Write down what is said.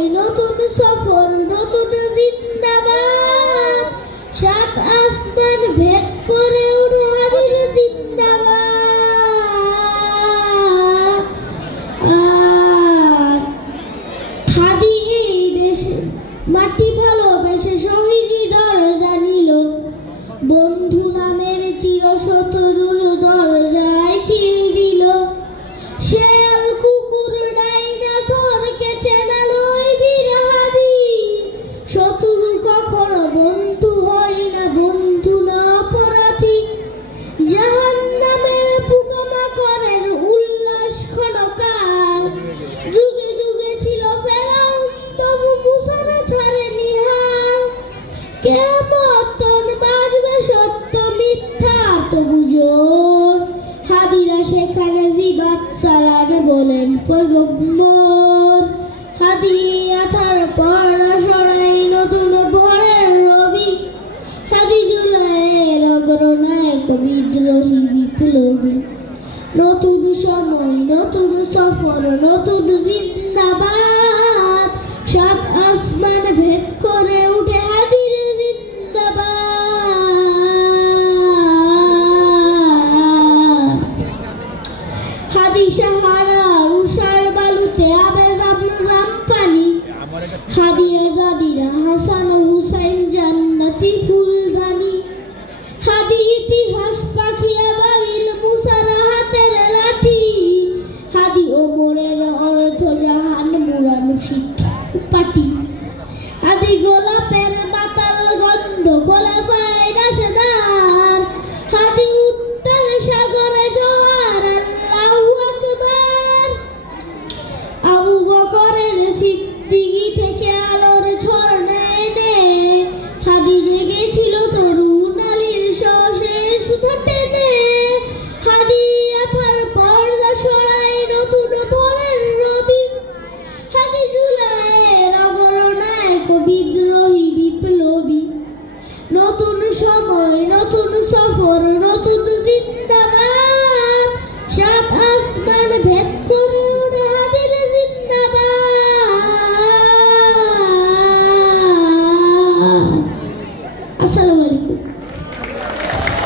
সময় নতুন সফর নতুন জিন্দাবাদ সাত আসমান ভেদ করে উঠে হাজির জিন্দাবাদ হাদি এই দেশে মাটি ভালোবেসে শহীদি দরজা নিল বন্ধু নামের চিরশত্রুর দরজায় খিল দিল শেয়াল কুকুর ডাইনোসরকে চেনালো এই বীর হাদি শত্রু কখনো বন্ধু হয় না বন্ধু না অপরাধী জাহান্নামের পোকামাকড়ের উল্লাস ক্ষণকাল যুগে যুগে ছিল ফেরাউন তবু মুসা না ছাড়েনি হাল কেমন বাজবে সত্য মিথ্যা তবু জোর হাদিরা সেখানে জিবাত সালাম বলেন পয়গম্বর হাদি আথার পর্দা সরাই নতুন ভোরের রবি হাদি জুলাইয়ের অগ্রনায়ক বিদ্রোহী বিপ্লবী নতুন সময় নতুন সফর নতুন জিন্দাবাদ সাত আসমান ভেদ করে উঠে হাদির জিন্দাবাদ হাদি সাহারা উষার বালুতে আবেজ আপনার পানি হাদি আজাদিরা হাসান হুসাইন জান্নাতি ফুল